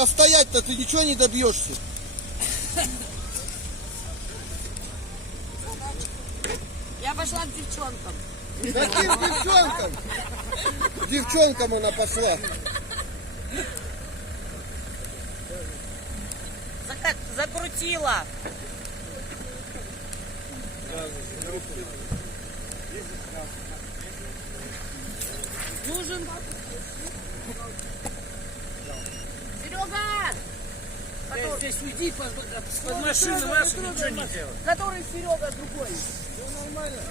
а стоять-то ты ничего не добьешься. Я пошла к девчонкам. Каким девчонкам? К девчонкам она пошла. Закрутила. Нужен. Серега! Здесь уйди под машину вашу, ничего не делай. Который Серега другой. Все нормально.